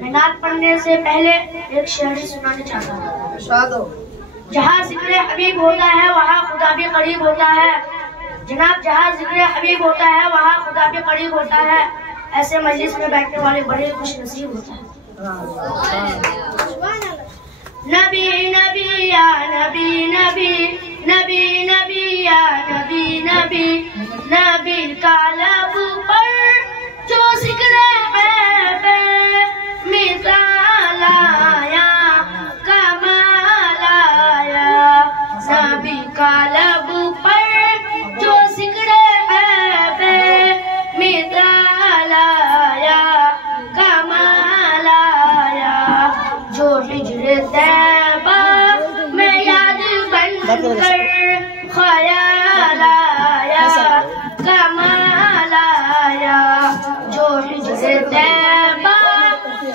میں نعت پڑھنے سے پہلے ایک شعر سنانا چاہتا ہوں۔ جہاں ذکر حبیب ہوتا ہے وہاں خدا بھی قریب ہوتا ہے۔ جناب جہاں ذکر حبیب ہوتا ہے وہاں خدا بھی قریب ہوتا ہے۔ ایسے مجلس میں بیٹھنے والے بڑے خوش نصیب ہوتا ہے۔ نبی نبی یا نبی نبی نبی نبی یا نبی نبی نبی کا لب پر جو ذکر غیب مثال آیا کمال آیا۔ نبی کا لب پر جو ذکر غیب مثال آیا کمال آیا۔ جو ہجر طیبہ میں یاد بن کر خیال آیا کمال آیا۔ جو ہجر طیبہ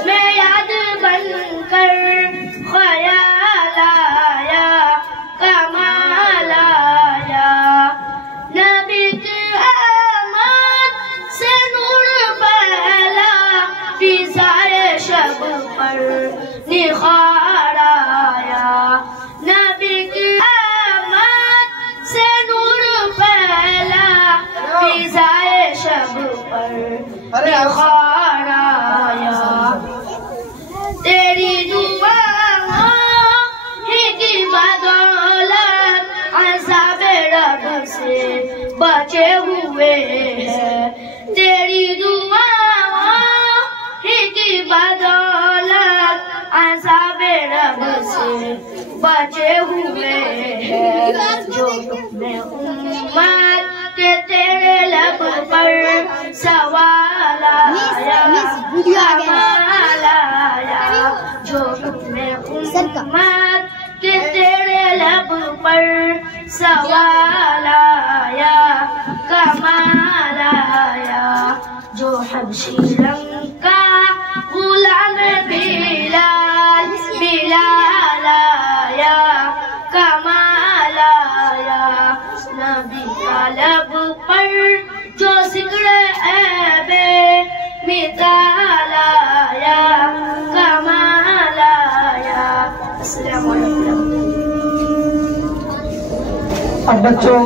میں یاد بن کر خیال آیا کمال آیا۔ نبی کی آمد سے نور پھیلا فضائے شب پر نخار آیا۔ نبی کی آمد سے نور پھیلا فضائے شب پر نخار آیا۔ تیری دعاؤں ہی کی بدولت عذاب رب سے بچے ہوئے ہیں۔ تیری دعاؤں ہی کی بدولت عذاب رب سے بچے ہوئے ہیں۔ جو حکم امت کے تیرے لب پر سوال آیا کمال آیا۔ جو حکم امت کے تیرے لب پر سوال آیا کمال آیا۔ جو حبشی رنگ کا غلام بلال بلال آیا کمال آیا۔ نبی کا لب پر جو ذکر عیب مثال آیا کمال آیا۔ السلام علیکم۔ اب بچوں